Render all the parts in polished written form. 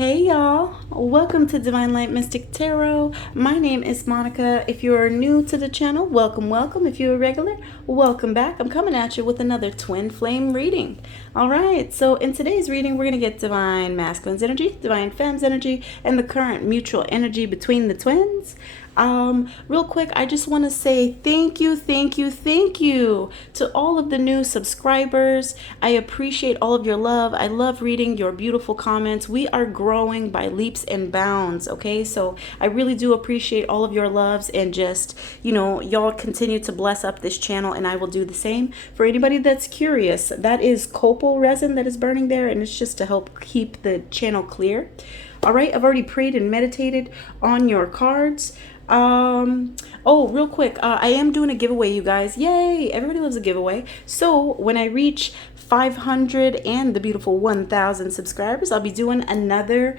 Hey y'all, welcome to Divine Light Mystic Tarot. My name is Monica. If you are new to the channel, welcome. If you're a regular, welcome back. I'm coming at you with another twin flame reading. Alright, so in today's reading, we're going to get Divine Masculine's energy, Divine Femme's energy, and the current mutual energy between the twins. Real quick, I just want to say thank you to all of the new subscribers. I appreciate all of your love. I love reading your beautiful comments. We are growing by leaps and bounds, okay? So I really do appreciate all of your loves, and just, y'all continue to bless up this channel, and I will do the same. For anybody that's curious, that is copal resin that is burning there, and it's just to help keep the channel clear. All right, I've already prayed and meditated on your cards. Oh, real quick, I am doing a giveaway, you guys. Yay! Everybody loves a giveaway. So when I reach 500 and the beautiful 1,000 subscribers, I'll be doing another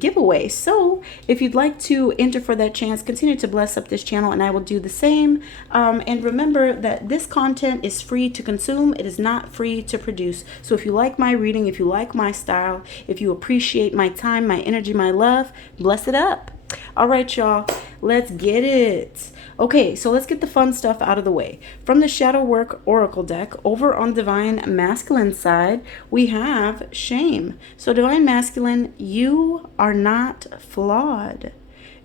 giveaway. So if you'd like to enter for that chance, continue to bless up this channel, and I will do the same. And remember that this content is free to consume. It is not free to produce. So if you like my reading, if you like my style, if you appreciate my time, my energy, my love, bless it up. All right, y'all, let's get it. Okay, so let's get the fun stuff out of the way. From the Shadow Work Oracle deck, over on Divine Masculine side, we have shame. So Divine Masculine, you are not flawed.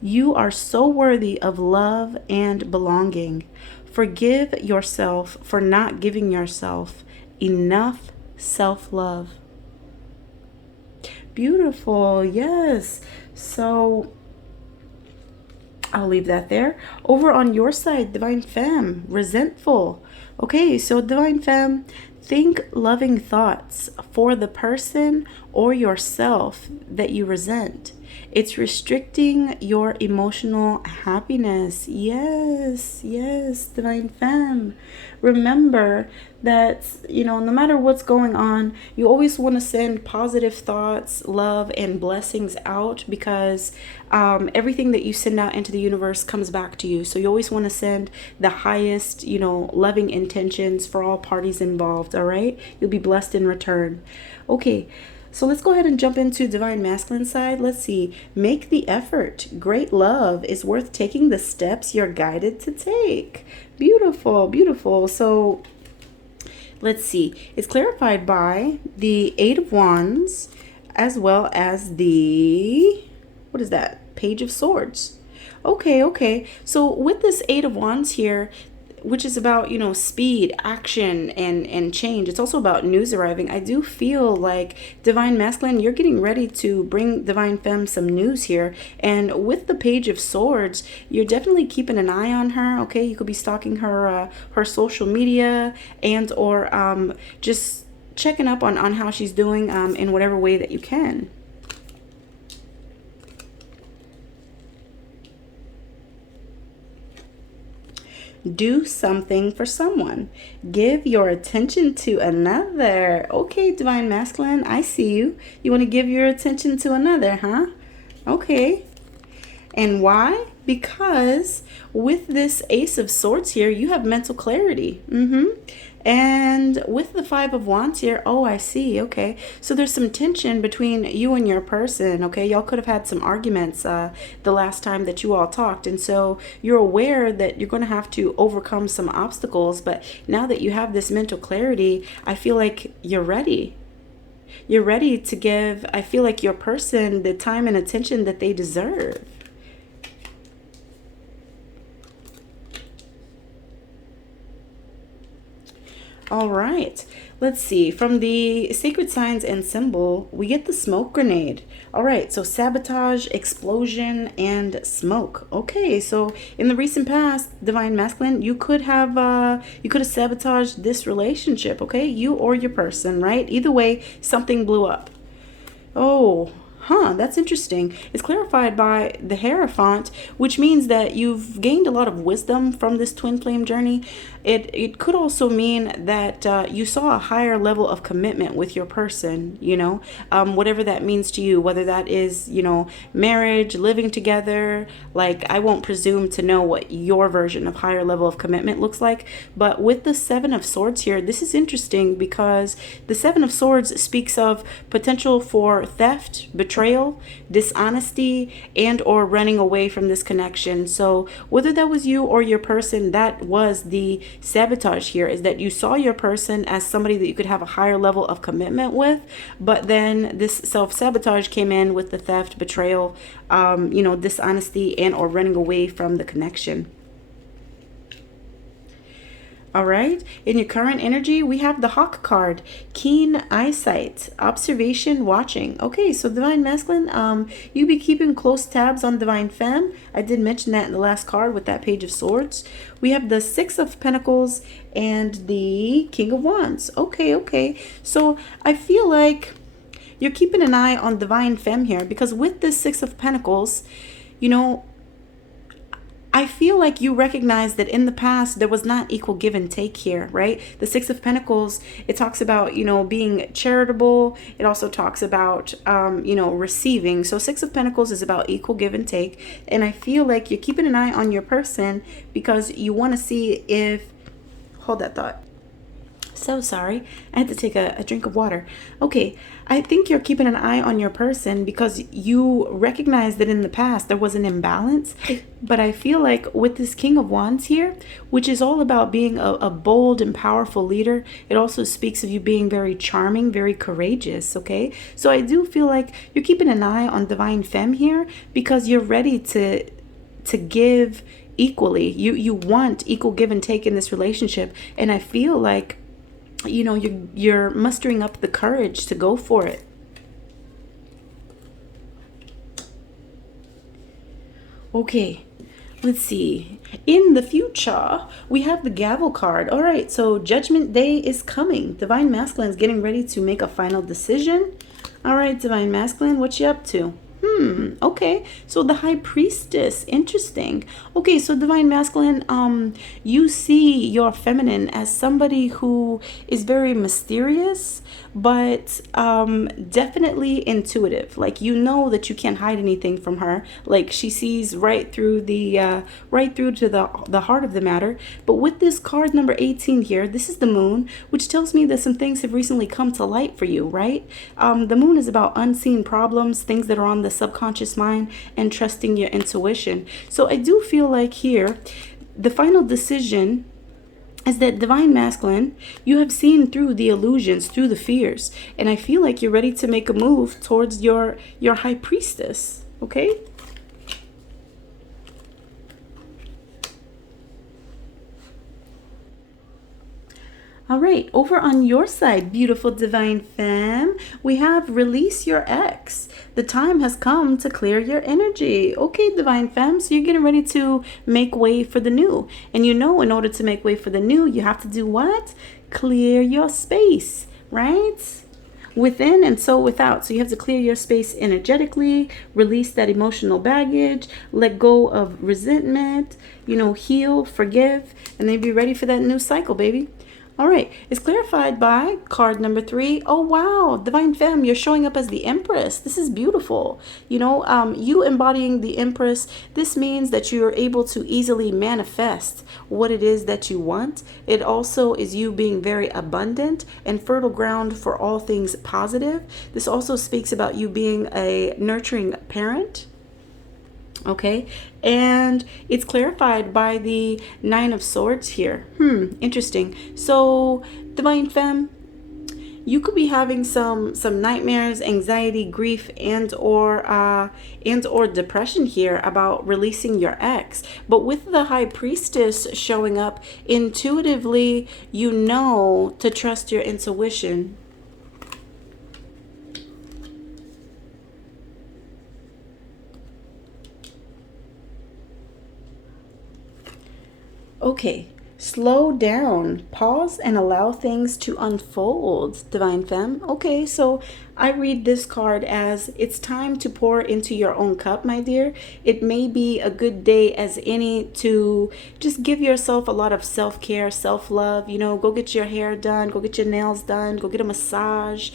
You are so worthy of love and belonging. Forgive yourself for not giving yourself enough self-love. Beautiful, yes. So I'll leave that there. Over on your side, Divine Femme, resentful. Okay, so Divine Femme, think loving thoughts for the person or yourself that you resent. It's restricting your emotional happiness. Yes, Divine Femme. Remember that, no matter what's going on, you always want to send positive thoughts, love, and blessings out, because everything that you send out into the universe comes back to you. So you always want to send the highest, loving intentions for all parties involved, all right? You'll be blessed in return. Okay. So let's go ahead and jump into Divine Masculine side. Let's see. Make the effort. Great love is worth taking the steps you're guided to take. Beautiful, beautiful. So let's see. It's clarified by the Eight of Wands, as well as the, what is that? Page of Swords. Okay. So with this Eight of Wands here, which is about, speed, action, and change. It's also about news arriving. I do feel like Divine Masculine, you're getting ready to bring Divine Femme some news here. And with the Page of Swords, you're definitely keeping an eye on her, okay? You could be stalking her her social media, and or just checking up on how she's doing in whatever way that you can. Do something for someone. Give your attention to another. Okay, Divine Masculine, I see you. You want to give your attention to another, huh? Okay. And why? Because with this Ace of Swords here, you have mental clarity. And with the Five of Wands here, oh, I see. Okay. So there's some tension between you and your person. Okay. Y'all could have had some arguments the last time that you all talked. And so you're aware that you're going to have to overcome some obstacles. But now that you have this mental clarity, I feel like you're ready. You're ready to give, I feel like, your person the time and attention that they deserve. All right, let's see. From the Sacred Signs and Symbol, we get the smoke grenade. All right, so sabotage, explosion, and smoke. Okay, so in the recent past, Divine Masculine, you could have sabotaged this relationship, okay? You or your person, right? Either way, something blew up. Oh, that's interesting. It's clarified by the Hierophant, which means that you've gained a lot of wisdom from this twin flame journey. It could also mean that you saw a higher level of commitment with your person, whatever that means to you, whether that is, marriage, living together. Like, I won't presume to know what your version of higher level of commitment looks like. But with the Seven of Swords here, this is interesting because the Seven of Swords speaks of potential for theft, betrayal, betrayal, dishonesty, and or running away from this connection. So whether that was you or your person, that was the sabotage here, is that you saw your person as somebody that you could have a higher level of commitment with, but then this self-sabotage came in with the theft, betrayal, dishonesty, and or running away from the connection. All right. In your current energy, we have the Hawk card, keen eyesight, observation, watching. Okay, so Divine Masculine, you be keeping close tabs on Divine Femme. I did mention that in the last card with that Page of Swords. We have the Six of Pentacles and the King of Wands. Okay. So I feel like you're keeping an eye on Divine Femme here, because with this Six of Pentacles, I feel like you recognize that in the past there was not equal give and take here, right? The Six of Pentacles, it talks about, being charitable. It also talks about, receiving. So Six of Pentacles is about equal give and take. And I feel like you're keeping an eye on your person because you want to see if, hold that thought. So sorry, I had to take a drink of water. Okay, I think you're keeping an eye on your person because you recognize that in the past there was an imbalance. But I feel like with this King of Wands here, which is all about being a bold and powerful leader, it also speaks of you being very charming, very courageous, okay? So I do feel like you're keeping an eye on Divine Femme here because you're ready to give equally. You want equal give and take in this relationship. And I feel like you're mustering up the courage to go for it. Okay, let's see. In the future, we have the Gavel card. All right, so Judgment Day is coming. Divine Masculine is getting ready to make a final decision. All right, Divine Masculine, what you up to? Okay, so the High Priestess, interesting. Okay, so Divine Masculine, you see your feminine as somebody who is very mysterious, but definitely intuitive. Like, that you can't hide anything from her. Like, she sees right through to the heart of the matter. But with this card number 18 here, this is the Moon, which tells me that some things have recently come to light for you, right? The Moon is about unseen problems, things that are on the subconscious mind, and trusting your intuition. So I do feel like here, the final decision is that Divine Masculine, you have seen through the illusions, through the fears, and I feel like you're ready to make a move towards your High Priestess, okay? All right, over on your side, beautiful Divine Femme, we have Release Your Ex. The time has come to clear your energy. Okay, Divine Femme, so you're getting ready to make way for the new. And in order to make way for the new, you have to do what? Clear your space, right? Within and so without. So you have to clear your space energetically, release that emotional baggage, let go of resentment, heal, forgive, and then be ready for that new cycle, baby. All right, it's clarified by card number 3. Oh, wow, Divine Femme, you're showing up as the Empress. This is beautiful. You embodying the Empress, this means that you're able to easily manifest what it is that you want. It also is you being very abundant and fertile ground for all things positive. This also speaks about you being a nurturing parent. Okay, and it's clarified by the Nine of Swords here. Interesting. So Divine Femme, you could be having some nightmares, anxiety, grief, and or depression here about releasing your ex. But with the High Priestess showing up, intuitively to trust your intuition. Okay, slow down, pause, and allow things to unfold, Divine Femme. Okay, so I read this card as it's time to pour into your own cup, my dear. It may be a good day as any to just give yourself a lot of self-care, self-love. Go get your hair done, go get your nails done, go get a massage.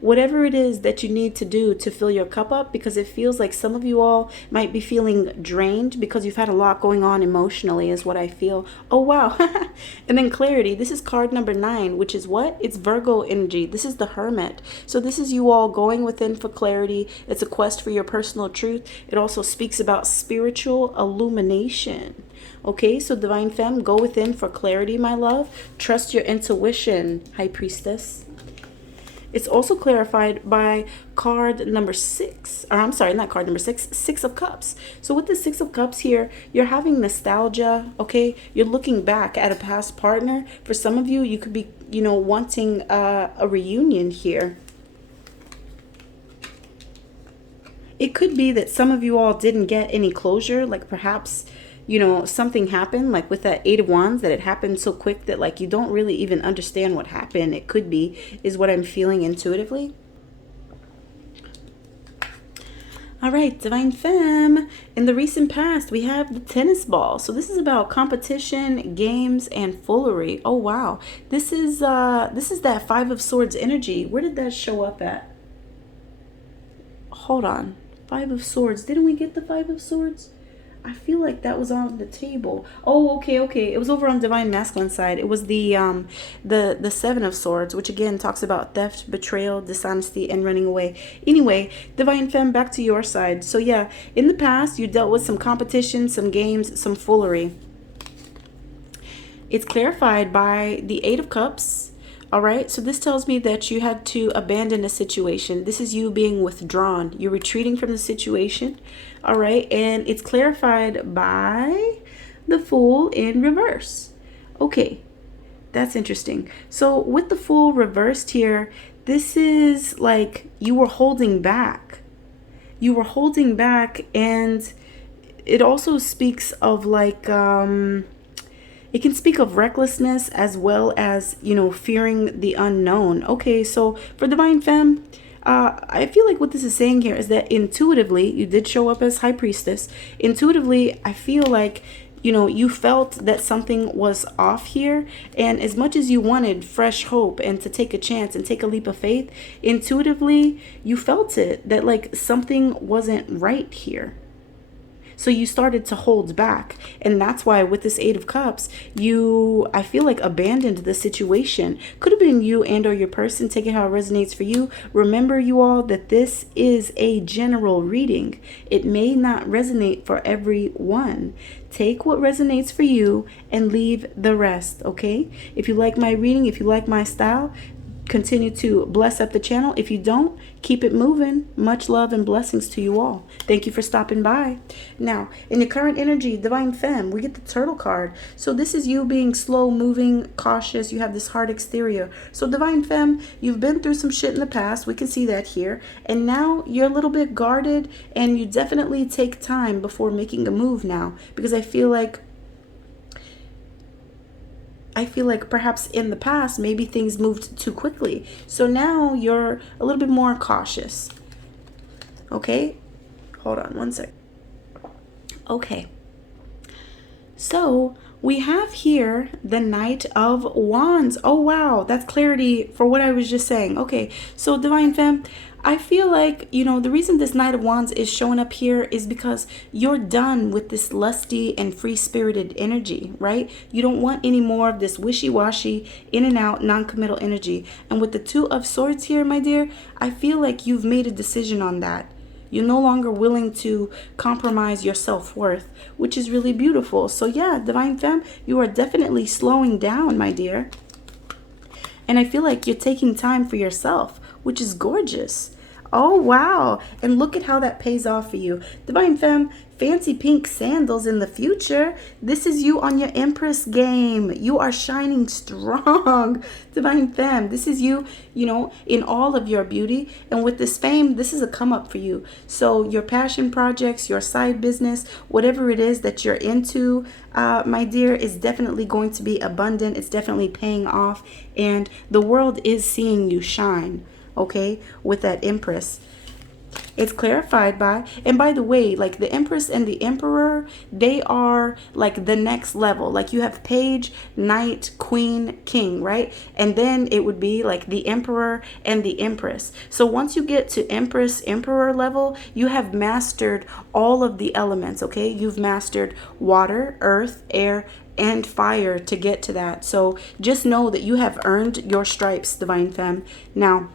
whatever it is that you need to do to fill your cup up, because it feels like some of you all might be feeling drained because you've had a lot going on emotionally, is what I feel. Oh, wow. And then clarity. This is card number 9, which is what? It's Virgo energy. This is the Hermit. So this is you all going within for clarity. It's a quest for your personal truth. It also speaks about spiritual illumination. Okay, so Divine Femme, go within for clarity, my love. Trust your intuition, High Priestess. It's also clarified by card number 6, or I'm sorry, not card number 6, 6 of Cups. So with the 6 of Cups here, you're having nostalgia, okay? You're looking back at a past partner. For some of you, you could be, wanting a reunion here. It could be that some of you all didn't get any closure, like perhaps something happened, like with that 8 of Wands, that it happened so quick that like you don't really even understand what happened. It could be, is what I'm feeling intuitively. All right, Divine Femme, in the recent past, we have the tennis ball. So this is about competition, games, and foolery. Oh, wow. This is that 5 of Swords energy. Where did that show up at? Hold on. 5 of Swords. Didn't we get the 5 of Swords? I feel like that was on the table. Oh, okay. It was over on Divine Masculine side. It was the 7 of Swords, which again talks about theft, betrayal, dishonesty, and running away. Anyway, Divine Femme, back to your side. So yeah, in the past, you dealt with some competition, some games, some foolery. It's clarified by the 8 of Cups. All right, so this tells me that you had to abandon a situation. This is you being withdrawn. You're retreating from the situation. All right, and it's clarified by the Fool in reverse. Okay, that's interesting. So with the Fool reversed here, this is like you were holding back. You were holding back, and it also speaks of like... it can speak of recklessness as well as, fearing the unknown. Okay, so for Divine Femme, I feel like what this is saying here is that intuitively, you did show up as High Priestess. Intuitively, I feel like, you felt that something was off here. And as much as you wanted fresh hope and to take a chance and take a leap of faith, intuitively, you felt it, that like something wasn't right here. So you started to hold back. And that's why with this 8 of Cups, I feel like abandoned the situation. Could have been you and or your person. Take it how it resonates for you. Remember, you all, that this is a general reading. It may not resonate for everyone. Take what resonates for you and leave the rest, okay? If you like my reading, if you like my style, continue to bless up the channel. If you don't, keep it moving. Much love and blessings to you all. Thank you for stopping by. Now, in your current energy, Divine Femme, we get the Turtle card. So this is you being slow moving, cautious. You have this hard exterior. So Divine Femme, you've been through some shit in the past. We can see that here. And now you're a little bit guarded, and you definitely take time before making a move now, because I feel like perhaps in the past, maybe things moved too quickly. So now you're a little bit more cautious. Okay? Hold on one sec. Okay. So we have here the Knight of Wands. Oh, wow. That's clarity for what I was just saying. Okay. So Divine Femme, I feel like, the reason this Knight of Wands is showing up here is because you're done with this lusty and free-spirited energy, right? You don't want any more of this wishy-washy, in and out, non-committal energy. And with the 2 of Swords here, my dear, I feel like you've made a decision on that. You're no longer willing to compromise your self-worth, which is really beautiful. So yeah, Divine Femme, you are definitely slowing down, my dear. And I feel like you're taking time for yourself, which is gorgeous. Oh, wow. And look at how that pays off for you. Divine Femme, fancy pink sandals in the future. This is you on your Empress game. You are shining strong. Divine Femme, this is you, in all of your beauty. And with this fame, this is a come up for you. So your passion projects, your side business, whatever it is that you're into, my dear, is definitely going to be abundant. It's definitely paying off. And the world is seeing you shine. Okay, with that Empress. It's clarified by, and by the way, like the Empress and the Emperor, they are like the next level. Like you have Page, Knight, Queen, King, right? And then it would be like the Emperor and the Empress. So once you get to Empress, Emperor level, you have mastered all of the elements, okay? You've mastered water, earth, air, and fire to get to that. So just know that you have earned your stripes, Divine Femme. Now,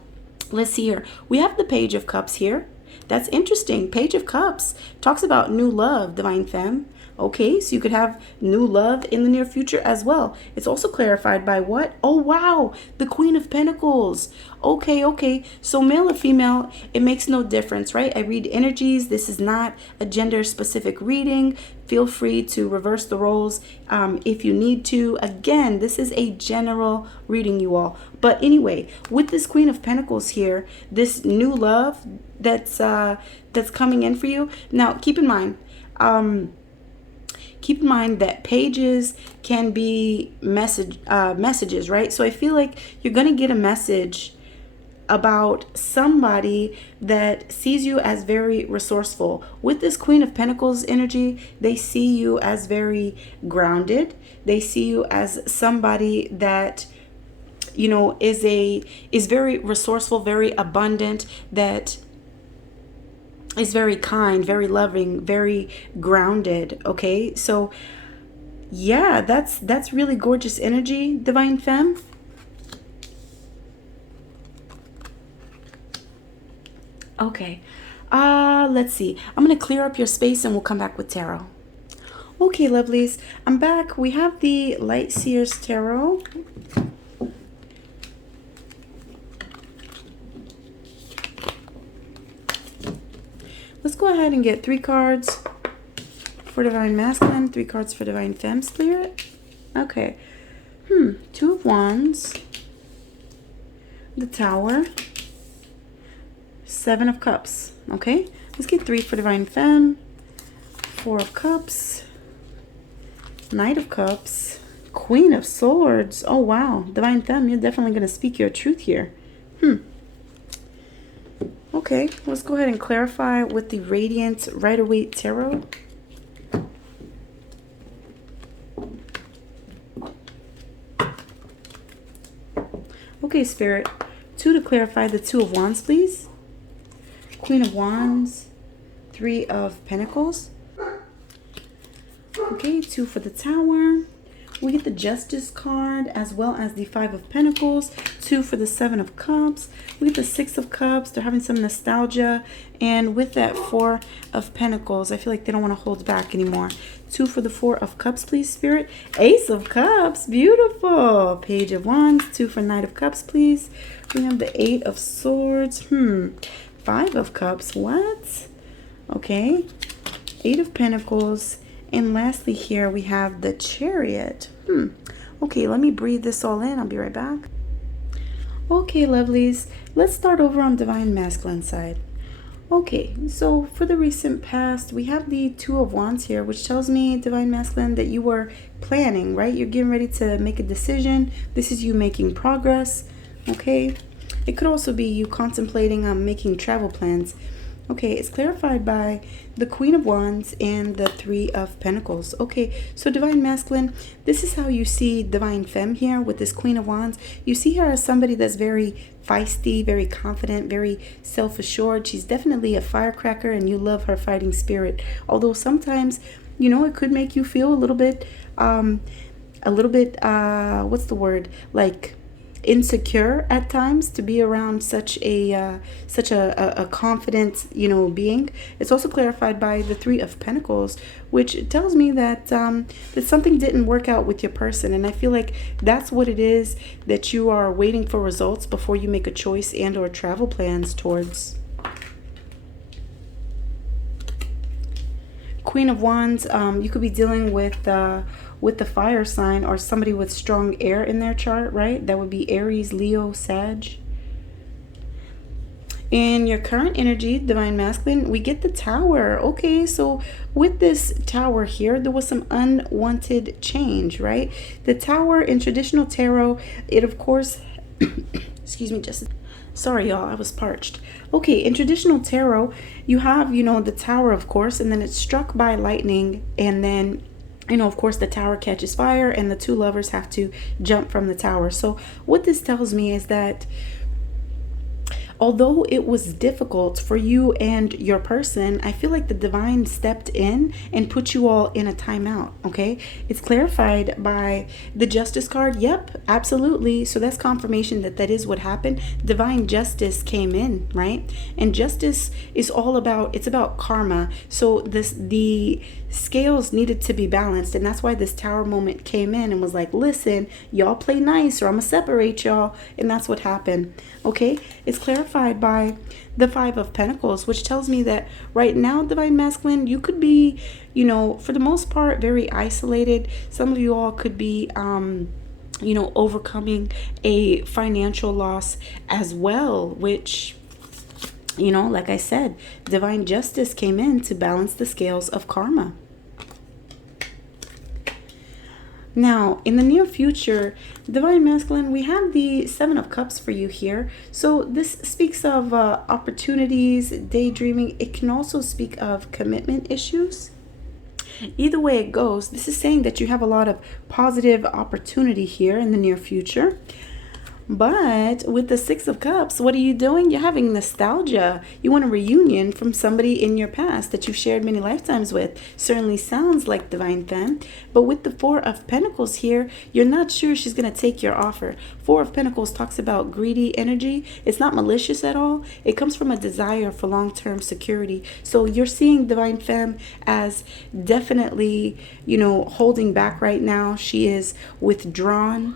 let's see here. We have the Page of Cups here. That's interesting. Page of Cups talks about new love, Divine Femme. Okay, so you could have new love in the near future as well. It's also clarified by what? Oh, wow, the Queen of Pentacles. Okay. So male or female, it makes no difference, right? I read energies. This is not a gender-specific reading. Feel free to reverse the roles if you need to. Again, this is a general reading, you all. But anyway, with this Queen of Pentacles here, this new love that's coming in for you. Now, keep in mind that pages can be messages, right? So I feel like you're going to get a message about somebody that sees you as very resourceful. With this Queen of Pentacles energy, they see you as very grounded. They see you as somebody that, you know, is very resourceful, very abundant, that is very kind, very loving, very grounded. Okay, so yeah, that's really gorgeous energy, Divine Femme. Okay, let's see. I'm gonna clear up your space and we'll come back with tarot. Okay, lovelies, I'm back. We have the Light Seers Tarot. Let's go ahead and get 3 cards for Divine Masculine, 3 cards for Divine Femme Spirit. Okay. 2 of Wands, the Tower, 7 of Cups. Okay. Let's get 3 for Divine Femme, 4 of Cups, Knight of Cups, Queen of Swords. Oh, wow. Divine Femme, you're definitely going to speak your truth here. Okay, let's go ahead and clarify with the Radiant Rider-Waite Tarot. Okay, Spirit, 2 to clarify the 2 of Wands, please. Queen of Wands, 3 of Pentacles. Okay, 2 for the Tower. We get the Justice card as well as the 5 of Pentacles, 2 for the 7 of Cups. We get the 6 of Cups. They're having some nostalgia. And with that 4 of Pentacles, I feel like they don't want to hold back anymore. 2 for the 4 of Cups, please, Spirit. Ace of Cups. Beautiful. Page of Wands. 2 for Knight of Cups, please. We have the 8 of Swords. 5 of Cups. What? Okay. 8 of Pentacles. And lastly here we have the Chariot. Okay, let me breathe this all in. I'll be right back. Okay, lovelies. Let's start over on Divine Masculine side. Okay, so for the recent past, we have the 2 of Wands here, which tells me, Divine Masculine, that you were planning, right? You're getting ready to make a decision. This is you making progress, okay? It could also be you contemplating on making travel plans. Okay, it's clarified by the Queen of Wands and the 3 of Pentacles. Okay, so Divine Masculine, this is how you see Divine Femme here with this Queen of Wands. You see her as somebody that's very feisty, very confident, very self-assured. She's definitely a firecracker and you love her fighting spirit. Although sometimes, you know, it could make you feel a little bit, what's the word? Like insecure at times to be around such a confident, you know, being. It's also clarified by the 3 of Pentacles, which tells me that that something didn't work out with your person, and I feel like that's what it is, that you are waiting for results before you make a choice and or travel plans towards. Queen of Wands, you could be dealing with the fire sign or somebody with strong air in their chart, right? That would be Aries, Leo, Sag. In your current energy, Divine Masculine, we get the Tower. Okay, so with this Tower here, there was some unwanted change, right? The Tower in traditional tarot, it of course, excuse me, just Sorry, y'all, I was parched. Okay, in traditional tarot, you have, the tower, of course, and then it's struck by lightning, and then, of course, the tower catches fire, and the two lovers have to jump from the tower. So, what this tells me is that although it was difficult for you and your person, I feel like the divine stepped in and put you all in a timeout. Okay, it's clarified by the justice card. Yep, absolutely. So that's confirmation that that is what happened. Divine justice came in, right? And justice is all about, it's about karma. So the scales needed to be balanced, and that's why this tower moment came in and was like, listen, y'all play nice or I'm gonna separate y'all. And that's what happened. Okay, it's clarified by the Five of Pentacles, which tells me that right now, Divine Masculine, you could be, for the most part, very isolated. Some of you all could be overcoming a financial loss as well, which, like I said, divine justice came in to balance the scales of karma. Now, in the near future, Divine Masculine, we have the Seven of Cups for you here. So this speaks of opportunities, daydreaming. It can also speak of commitment issues. Either way it goes, this is saying that you have a lot of positive opportunity here in the near future. But with the Six of Cups, what are you doing? You're having nostalgia. You want a reunion from somebody in your past that you've shared many lifetimes with. Certainly sounds like Divine Femme. But with the Four of Pentacles here, you're not sure she's going to take your offer. Four of Pentacles talks about greedy energy. It's not malicious at all. It comes from a desire for long-term security. So you're seeing Divine Femme as definitely, holding back right now. She is withdrawn.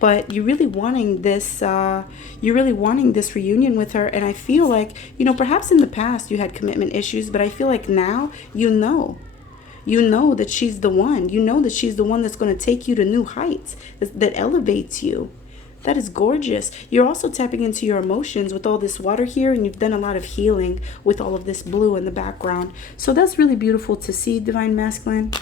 But you're really wanting this reunion with her. And I feel like, perhaps in the past you had commitment issues, but I feel like now you know that she's the one. You know that she's the one that's going to take you to new heights, that elevates you. That is gorgeous. You're also tapping into your emotions with all this water here, and you've done a lot of healing with all of this blue in the background. So that's really beautiful to see, Divine Masculine.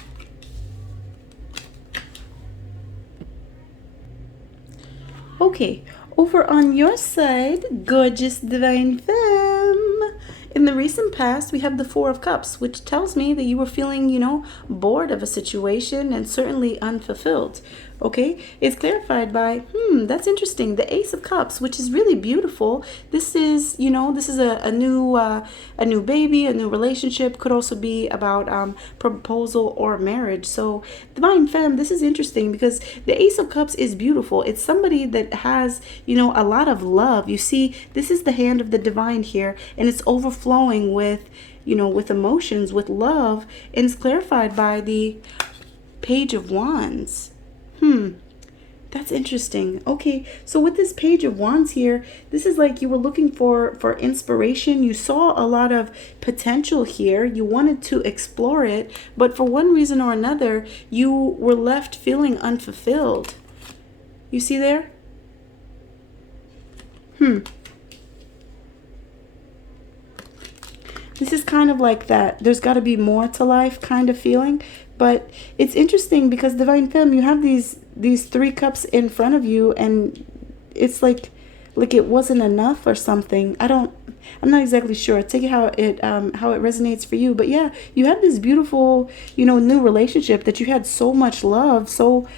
Okay, over on your side, gorgeous Divine Femme. In the recent past, we have the Four of Cups, which tells me that you were feeling, bored of a situation and certainly unfulfilled. Okay, it's clarified by, that's interesting. The Ace of Cups, which is really beautiful. This is, this is a new baby, a new relationship. Could also be about proposal or marriage. So, Divine Femme, this is interesting because the Ace of Cups is beautiful. It's somebody that has, a lot of love. You see, this is the hand of the divine here, and it's overflowing with, with emotions, with love, and it's clarified by the Page of Wands. That's interesting. Okay, so with this Page of Wands here, this is like you were looking for inspiration. You saw a lot of potential here. You wanted to explore it, but for one reason or another, you were left feeling unfulfilled. You see there? This is kind of like that there's got to be more to life kind of feeling. But it's interesting because Divine Femme, you have these three cups in front of you, and it's like it wasn't enough or something. I'm not exactly sure. Take it how it resonates for you. But yeah, you have this beautiful, new relationship that you had so much love, so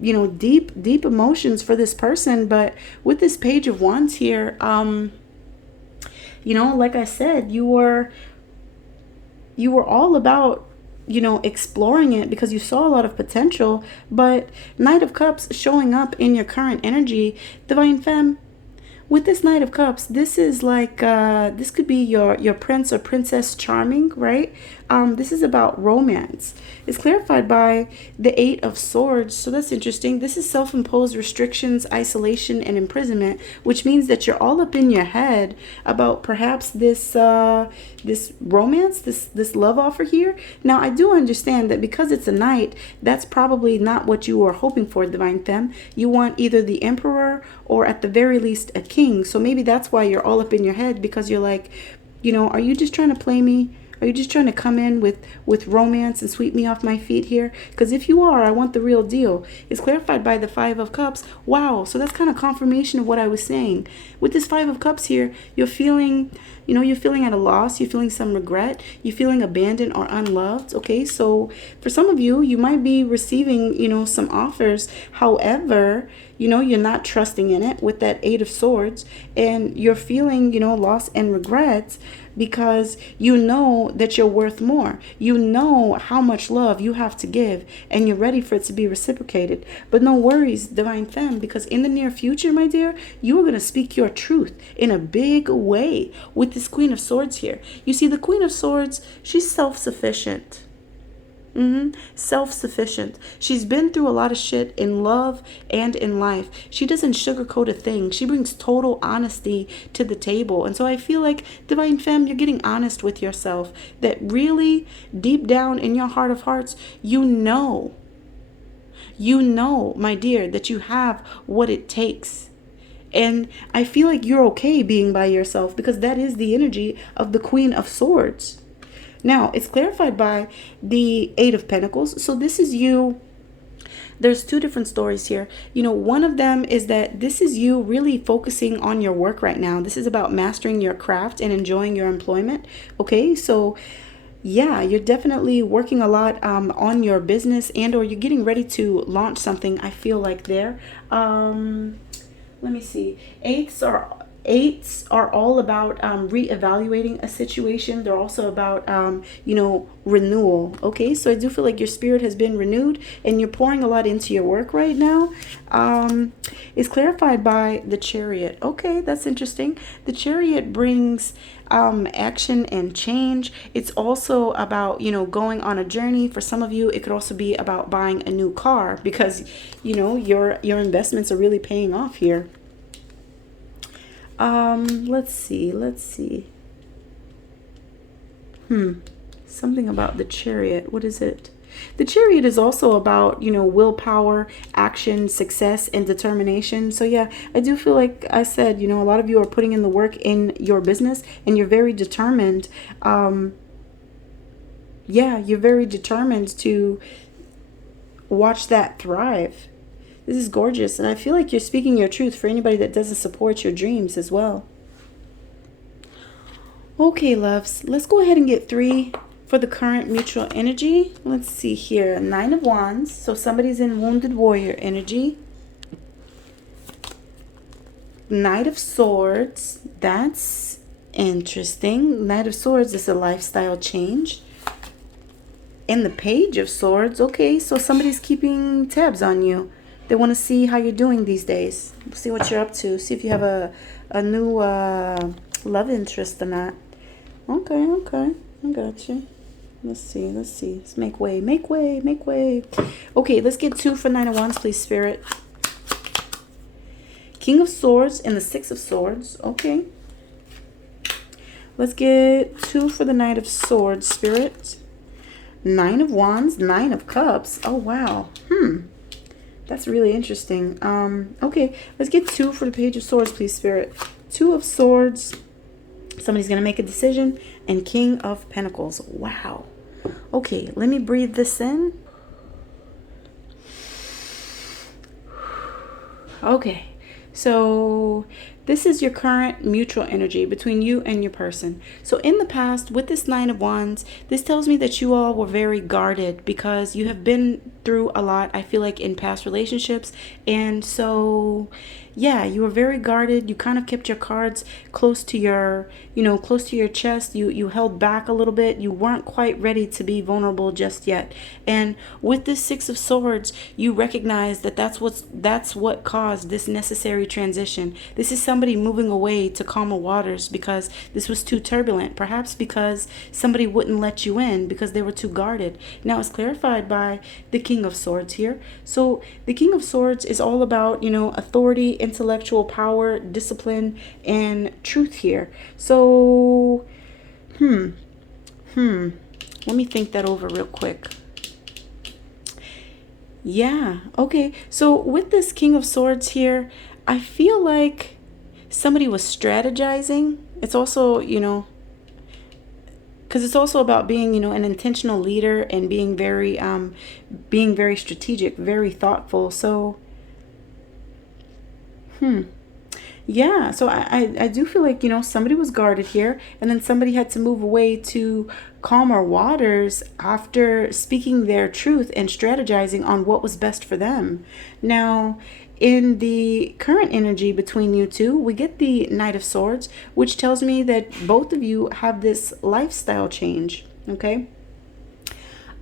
deep emotions for this person. But with this Page of Wands here, like I said, you were all about exploring it because you saw a lot of potential. But Knight of Cups showing up in your current energy, Divine Femme, with this Knight of Cups, this is like this could be your prince or princess charming, right? This is about romance. It's clarified by the Eight of Swords. So that's interesting. This is self-imposed restrictions, isolation, and imprisonment, which means that you're all up in your head about perhaps this this romance, this love offer here. Now, I do understand that because it's a knight, that's probably not what you are hoping for, Divine Femme. You want either the Emperor or at the very least a king. So maybe that's why you're all up in your head, because you're like, are you just trying to play me? Are you just trying to come in with romance and sweep me off my feet here? Because if you are, I want the real deal. It's clarified by the Five of Cups. Wow, so that's kind of confirmation of what I was saying. With this Five of Cups here, you're feeling, you're feeling at a loss. You're feeling some regret. You're feeling abandoned or unloved. Okay, so for some of you, you might be receiving, some offers. However, you're not trusting in it with that Eight of Swords, and you're feeling, loss and regrets because you know that you're worth more. You know how much love you have to give, and you're ready for it to be reciprocated. But no worries, Divine Femme, because in the near future, my dear, you are going to speak your truth in a big way with this Queen of Swords here. You see, the Queen of Swords, she's self-sufficient. Self-sufficient. She's been through a lot of shit in love and in life. She doesn't sugarcoat a thing. She brings total honesty to the table. And so I feel like, Divine Femme, you're getting honest with yourself. That really, deep down in your heart of hearts, you know, my dear, that you have what it takes. And I feel like you're okay being by yourself, because that is the energy of the Queen of Swords. Now, it's clarified by the Eight of Pentacles. So this is you. There's two different stories here. One of them is that this is you really focusing on your work right now. This is about mastering your craft and enjoying your employment. Okay, so yeah, you're definitely working a lot on your business, and or you're getting ready to launch something, I feel like there. Let me see. Eights are all about reevaluating a situation. They're also about, renewal. Okay, so I do feel like your spirit has been renewed and you're pouring a lot into your work right now. It's clarified by the Chariot. Okay, that's interesting. The Chariot brings action and change. It's also about, going on a journey. For some of you, it could also be about buying a new car, because, your investments are really paying off here. Let's see. Something about the Chariot. What is it? The Chariot is also about, willpower, action, success, and determination. So yeah, I do feel like I said, a lot of you are putting in the work in your business, and you're very determined. You're very determined to watch that thrive. This is gorgeous, and I feel like you're speaking your truth for anybody that doesn't support your dreams as well. Okay, loves, let's go ahead and get 3 for the current mutual energy. Let's see here. 9 of Wands, so somebody's in Wounded Warrior energy. Knight of Swords, that's interesting. Knight of Swords is a lifestyle change. And the Page of Swords, okay, so somebody's keeping tabs on you. They want to see how you're doing these days. See what you're up to. See if you have a new love interest or not. Okay. I got you. Let's see. Let's make way. Okay, let's get 2 for 9 of Wands, please, Spirit. King of Swords and the 6 of Swords. Okay. Let's get 2 for the Knight of Swords, Spirit. 9 of Wands, 9 of Cups. Oh, wow. That's really interesting. Okay, let's get 2 for the Page of Swords, please, Spirit. 2 of Swords. Somebody's going to make a decision. And King of Pentacles. Wow. Okay, let me breathe this in. Okay, so this is your current mutual energy between you and your person. So in the past, with this 9 of Wands, this tells me that you all were very guarded because you have been through a lot, I feel like, in past relationships. And so, yeah, you were very guarded. You kind of kept your cards close to your, close to your chest. You held back a little bit. You weren't quite ready to be vulnerable just yet. And with this 6 of Swords, you recognize that that's what caused this necessary transition. This is somebody moving away to calmer waters because this was too turbulent. Perhaps because somebody wouldn't let you in because they were too guarded. Now it's clarified by the King of Swords here. So the King of Swords is all about, authority, intellectual power, discipline, and truth here. So, let me think that over real quick. Yeah, okay. So with this King of Swords here, I feel like somebody was strategizing. It's also, because it's also about being, an intentional leader and being very strategic, very thoughtful. So, yeah, so I do feel like, somebody was guarded here, and then somebody had to move away to calmer waters after speaking their truth and strategizing on what was best for them. Now, in the current energy between you two, we get the Knight of Swords, which tells me that both of you have this lifestyle change, okay?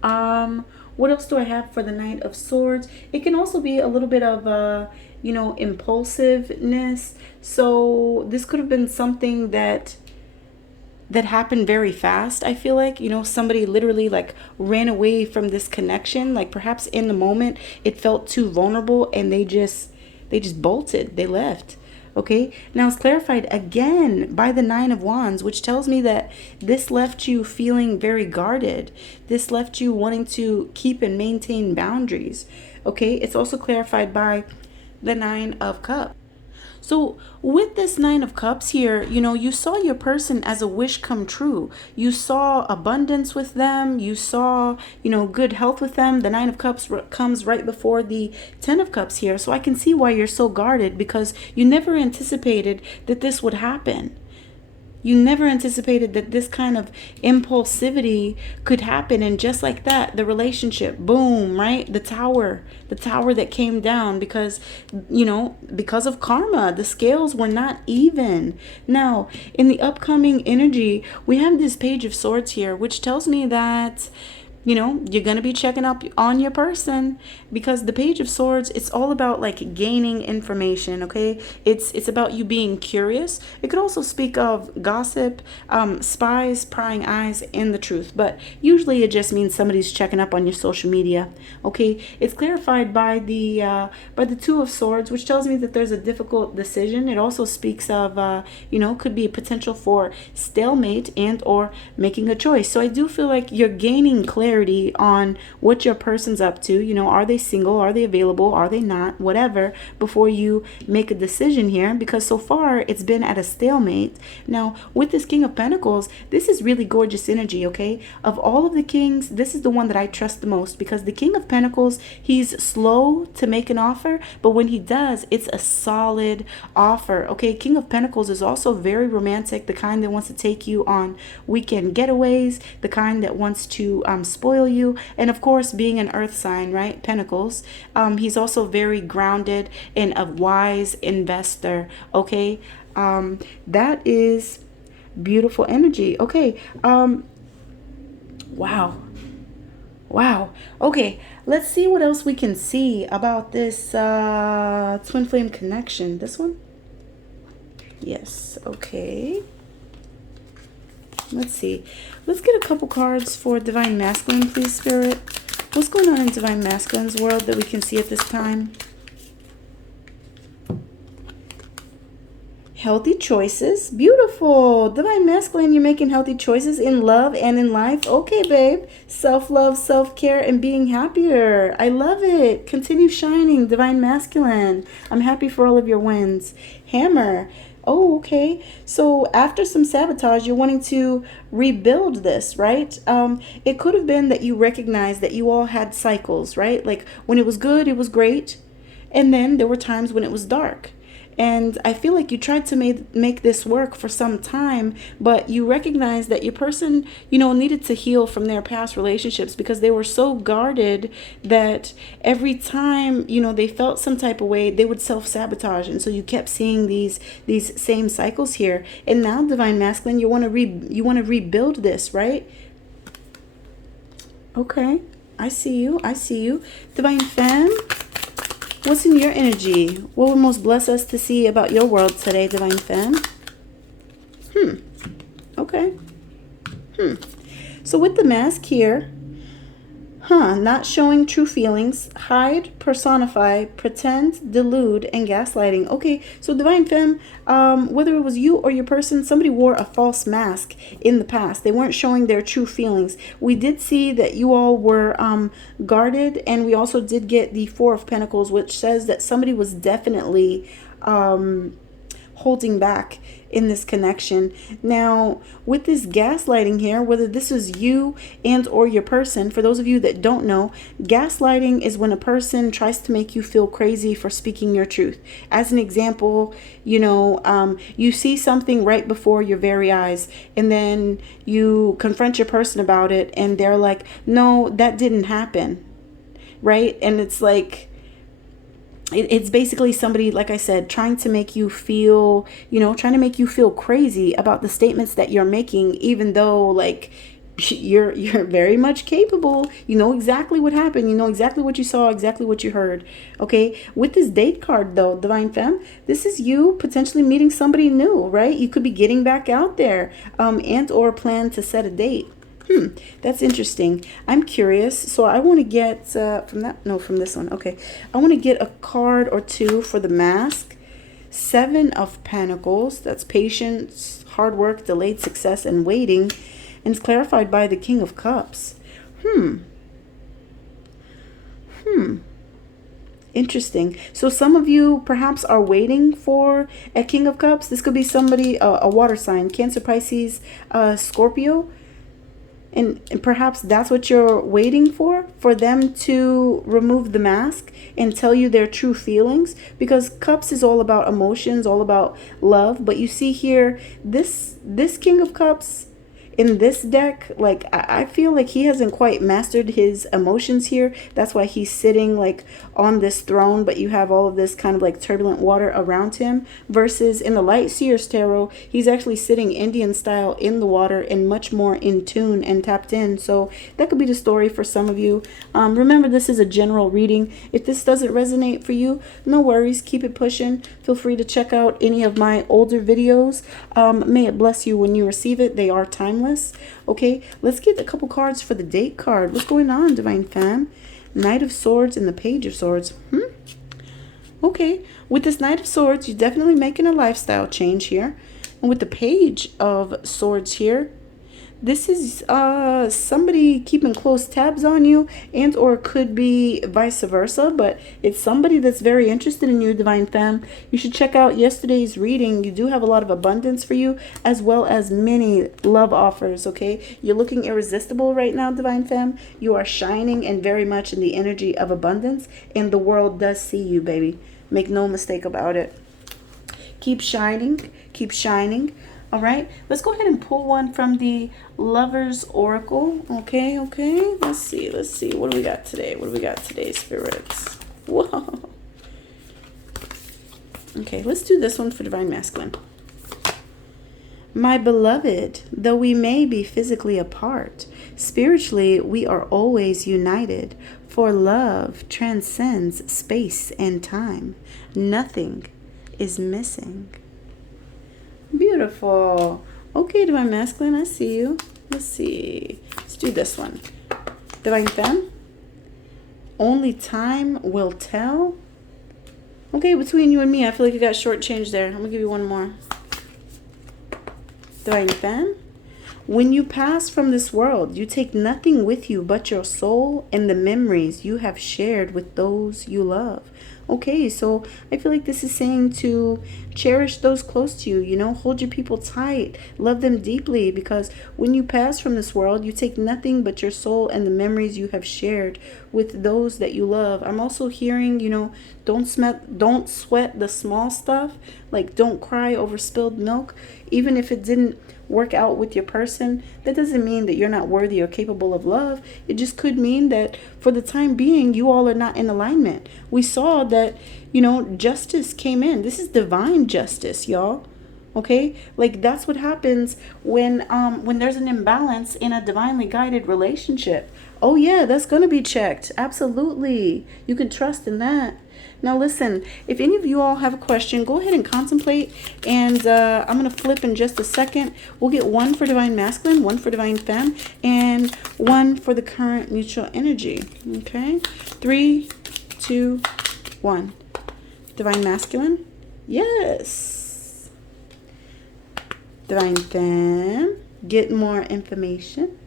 What else do I have for the Knight of Swords? It can also be a little bit of impulsiveness. So this could have been something that happened very fast. I feel like, somebody literally like ran away from this connection. Like perhaps in the moment it felt too vulnerable and they just bolted. They left. Okay, now it's clarified again by the Nine of Wands, which tells me that this left you feeling very guarded. This left you wanting to keep and maintain boundaries. Okay, it's also clarified by the Nine of Cups. So with this Nine of Cups here, you saw your person as a wish come true. You saw abundance with them. You saw, good health with them. The Nine of Cups comes right before the Ten of Cups here. So I can see why you're so guarded, because you never anticipated that this would happen. You never anticipated that this kind of impulsivity could happen. And just like that, the relationship, boom, right? The tower that came down because of karma, the scales were not even. Now, in the upcoming energy, we have this Page of Swords here, which tells me that you're going to be checking up on your person, because the Page of Swords, it's all about like gaining information. Okay, it's about you being curious. It could also speak of gossip, spies, prying eyes, and the truth, but usually it just means somebody's checking up on your social media. Okay, it's clarified by the Two of Swords, which tells me that there's a difficult decision. It also speaks of could be a potential for stalemate and or making a choice. So I do feel like you're gaining clarity on what your person's up to. Are they single? Are they available? Are they not? Whatever, before you make a decision here, because so far it's been at a stalemate. Now, with this King of Pentacles, this is really gorgeous energy, okay? Of all of the kings, this is the one that I trust the most, because the King of Pentacles, he's slow to make an offer, but when he does, it's a solid offer, okay? King of Pentacles is also very romantic, the kind that wants to take you on weekend getaways, the kind that wants to spoil you, and of course, being an earth sign, right? Pentacles. He's also very grounded and a wise investor. Okay, that is beautiful energy. Okay, wow. Okay, let's see what else we can see about this twin flame connection. This one? Yes. Okay. Let's see. Let's get a couple cards for Divine Masculine, please, Spirit. What's going on in Divine Masculine's world that we can see at this time? Healthy choices. Beautiful. Divine Masculine, you're making healthy choices in love and in life. Okay, babe. Self-love, self-care, and being happier. I love it. Continue shining, Divine Masculine. I'm happy for all of your wins. Hammer. Oh, okay. So after some sabotage, you're wanting to rebuild this, right? It could have been that you recognized that you all had cycles, right? Like when it was good, it was great. And then there were times when it was dark. And I feel like you tried to make this work for some time, but you recognize that your person, needed to heal from their past relationships, because they were so guarded that every time, they felt some type of way, they would self-sabotage. And so you kept seeing these same cycles here. And now, Divine Masculine, you want to rebuild this, right? Okay. I see you. Divine Femme. What's in your energy? What would most bless us to see about your world today, Divine Femme? Okay. So with the mask here, not showing true feelings, hide, personify, pretend, delude, and gaslighting. Okay, so Divine Femme, whether it was you or your person, somebody wore a false mask in the past. They weren't showing their true feelings. We did see that you all were guarded, and we also did get the Four of Pentacles, which says that somebody was definitely holding back in this connection. Now, with this gaslighting here, whether this is you and or your person, for those of you that don't know, gaslighting is when a person tries to make you feel crazy for speaking your truth. As an example, you see something right before your very eyes, and then you confront your person about it, and they're like, no, that didn't happen. Right? And it's like, it's basically somebody, like I said, trying to make you feel, trying to make you feel crazy about the statements that you're making, even though like you're very much capable. You know exactly what happened. You know exactly what you saw, exactly what you heard. Okay. With this date card though, Divine Femme, this is you potentially meeting somebody new, right? You could be getting back out there, and or plan to set a date. That's interesting. I'm curious. So I want to get from this one. Okay. I want to get a card or two for the mask. 7 of Pentacles. That's patience, hard work, delayed success, and waiting. And it's clarified by the King of Cups. Interesting. So some of you perhaps are waiting for a King of Cups. This could be somebody, a water sign, Cancer, Pisces, Scorpio. And perhaps that's what you're waiting for them to remove the mask and tell you their true feelings. Because Cups is all about emotions, all about love. But you see here, this King of Cups in this deck, like I feel like he hasn't quite mastered his emotions here. That's why he's sitting like on this throne, but you have all of this kind of like turbulent water around him. Versus in the Light Seer's Tarot, he's actually sitting Indian style in the water and much more in tune and tapped in. So that could be the story for some of you. Remember, this is a general reading. If this doesn't resonate for you, no worries, keep it pushing. Feel free to check out any of my older videos. May it bless you when you receive it. They are timeless. Okay, let's get a couple cards for the date card. What's going on, Divine Femme? Knight of Swords and the Page of Swords. Okay, with this Knight of Swords, you're definitely making a lifestyle change here. And with the Page of Swords here, this is somebody keeping close tabs on you, and or could be vice versa, but it's somebody that's very interested in you, Divine Femme. You should check out yesterday's reading. You do have a lot of abundance for you, as well as many love offers, okay? You're looking irresistible right now, Divine Femme. You are shining and very much in the energy of abundance, and the world does see you, baby. Make no mistake about it. Keep shining. Keep shining. All right, let's go ahead and pull one from the Lover's Oracle. Okay. Let's see. What do we got today, spirits? Whoa. Okay, let's do this one for Divine Masculine. My beloved, though we may be physically apart, spiritually we are always united, for love transcends space and time. Nothing is missing. Beautiful. Okay, Divine Masculine, I see you. Let's see. Let's do this one. Divine Femme. Only time will tell. Okay, between you and me, I feel like you got shortchanged there. I'm going to give you one more. Divine Femme. When you pass from this world, you take nothing with you but your soul and the memories you have shared with those you love. Okay, so I feel like this is saying to cherish those close to you, hold your people tight, love them deeply, because when you pass from this world, you take nothing but your soul and the memories you have shared with those that you love. I'm also hearing, don't sweat the small stuff, like don't cry over spilled milk, even if it didn't work out with your person. That doesn't mean that you're not worthy or capable of love. It just could mean that for the time being, you all are not in alignment. We saw that, justice came in. This is divine justice, y'all. Okay, like that's what happens when there's an imbalance in a divinely guided relationship. Oh yeah, that's gonna be checked. Absolutely, you can trust in that. Now listen, if any of you all have a question, go ahead and contemplate, and I'm going to flip in just a second. We'll get one for Divine Masculine, one for Divine Femme, and one for the current mutual energy. Okay? 3, 2, 1. Divine Masculine? Yes. Divine Femme, get more information.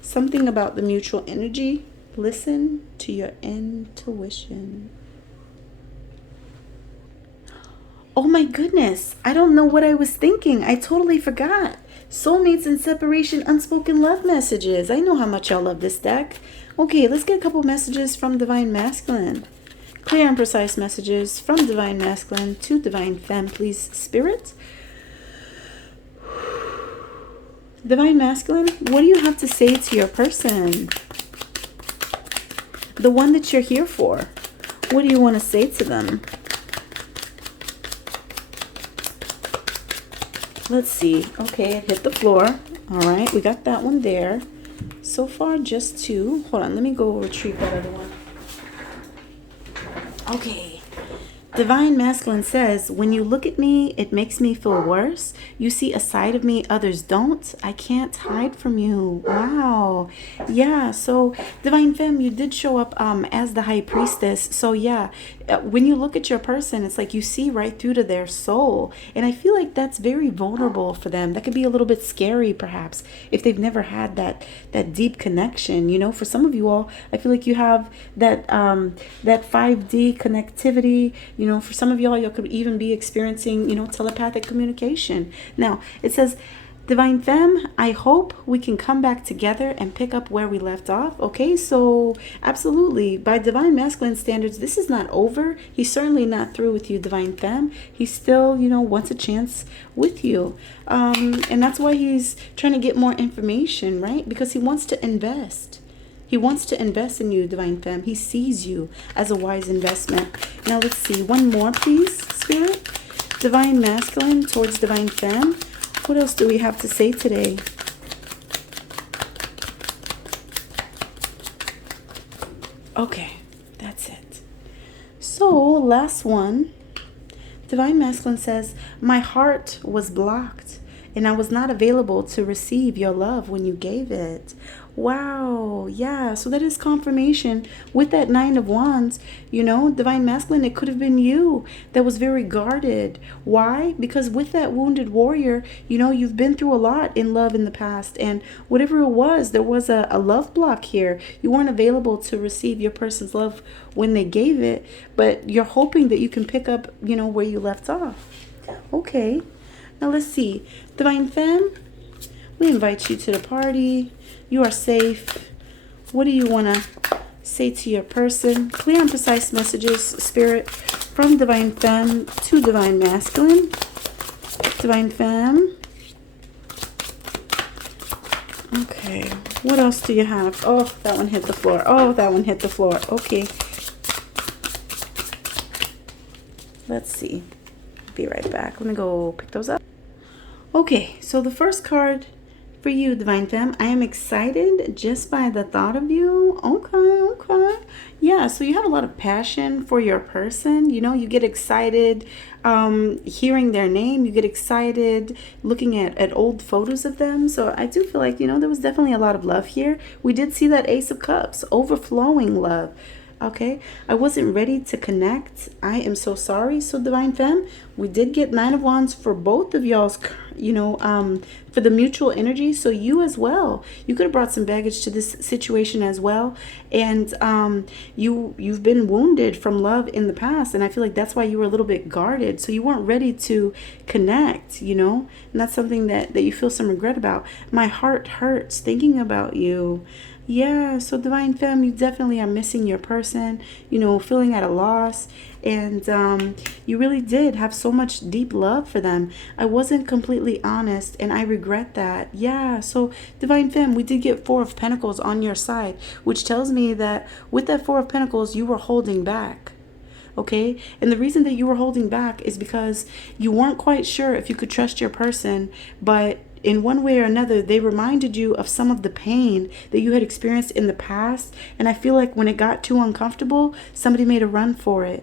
Something about the mutual energy. Listen to your intuition. Oh my goodness. I don't know what I was thinking. I totally forgot. Soulmates and separation, unspoken love messages. I know how much y'all love this deck. Okay, let's get a couple messages from Divine Masculine. Clear and precise messages from Divine Masculine to Divine Femme, please, Spirit. Divine Masculine, what do you have to say to your person? The one that you're here for. What do you want to say to them? Let's see. Okay, it hit the floor. All right, we got that one there. So far, just two. Hold on, let me go retrieve that other one. Okay. Divine Masculine says, when you look at me, it makes me feel worse. You see a side of me others don't. I can't hide from you. Wow. Yeah, so Divine Femme, you did show up as the High Priestess. So yeah, when you look at your person, it's like you see right through to their soul. And I feel like that's very vulnerable for them. That could be a little bit scary, perhaps, if they've never had that deep connection. You know, for some of you all, I feel like you have that 5D connectivity. You know, for some of y'all, you could even be experiencing, you know, telepathic communication. Now, it says, Divine Femme, I hope we can come back together and pick up where we left off. Okay, so absolutely, by Divine Masculine standards, this is not over. He's certainly not through with you, Divine Femme. He still, you know, wants a chance with you. And that's why he's trying to get more information, right? Because he wants to invest. He wants to invest in you, Divine Femme. He sees you as a wise investment. Now, let's see. One more, please, Spirit. Divine Masculine towards Divine Femme. What else do we have to say today? Okay, that's it. So, last one. Divine Masculine says, my heart was blocked and I was not available to receive your love when you gave it. Wow, yeah, so that is confirmation with that Nine of Wands, you know, Divine Masculine, it could have been you that was very guarded. Why? Because with that wounded warrior, you know, you've been through a lot in love in the past, and whatever it was, there was a love block here. You weren't available to receive your person's love when they gave it, but you're hoping that you can pick up, you know, where you left off. Okay, now let's see. Divine Femme, we invite you to the party. You are safe. What do you want to say to your person? Clear and precise messages, Spirit, from Divine Femme to Divine Masculine. Divine Femme. Okay. What else do you have? Oh, that one hit the floor. Oh, that one hit the floor. Okay. Let's see. Be right back. Let me go pick those up. Okay, so the first card for you, Divine Femme, I am excited just by the thought of you. Okay. Yeah, so you have a lot of passion for your person. You know, you get excited hearing their name. You get excited looking at old photos of them. So I do feel like, you know, there was definitely a lot of love here. We did see that Ace of Cups, overflowing love. Okay, I wasn't ready to connect. I am so sorry. So Divine Femme, we did get Nine of Wands for both of y'all's, you know, for the mutual energy. So you as well, you could have brought some baggage to this situation as well. And you've been wounded from love in the past. And I feel like that's why you were a little bit guarded. So you weren't ready to connect, you know, and that's something that you feel some regret about. My heart hurts thinking about you. Yeah, so Divine Femme, you definitely are missing your person, you know, feeling at a loss. And you really did have so much deep love for them. I wasn't completely honest, and I regret that. Yeah, so Divine Femme, we did get Four of Pentacles on your side, which tells me that with that Four of Pentacles, you were holding back. Okay, and the reason that you were holding back is because you weren't quite sure if you could trust your person, but in one way or another, they reminded you of some of the pain that you had experienced in the past. And I feel like when it got too uncomfortable, somebody made a run for it.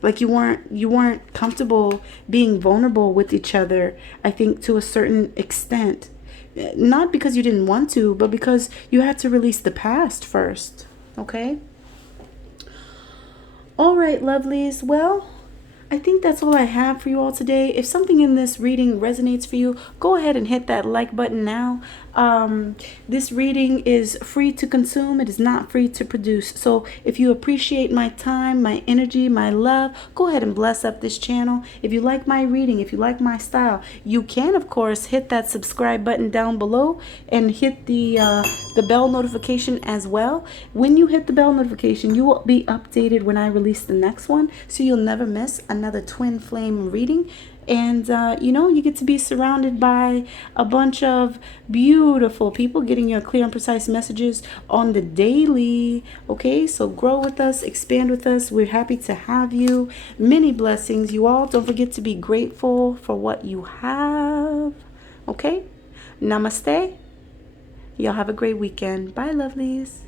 Like you weren't comfortable being vulnerable with each other, I think, to a certain extent. Not because you didn't want to, but because you had to release the past first. Okay? All right, lovelies. Well, I think that's all I have for you all today. If something in this reading resonates for you, go ahead and hit that like button now. This reading is free to consume. It is not free to produce. So if you appreciate my time, my energy, my love, go ahead and bless up this channel. If you like my reading, if you like my style, you can, of course, hit that subscribe button down below and hit the bell notification as well. When you hit the bell notification, you will be updated when I release the next one, so you'll never miss another twin flame reading. And you get to be surrounded by a bunch of beautiful people getting your clear and precise messages on the daily. Okay, so grow with us, expand with us. We're happy to have you. Many blessings, you all. Don't forget to be grateful for what you have. Okay, namaste. Y'all have a great weekend. Bye, lovelies.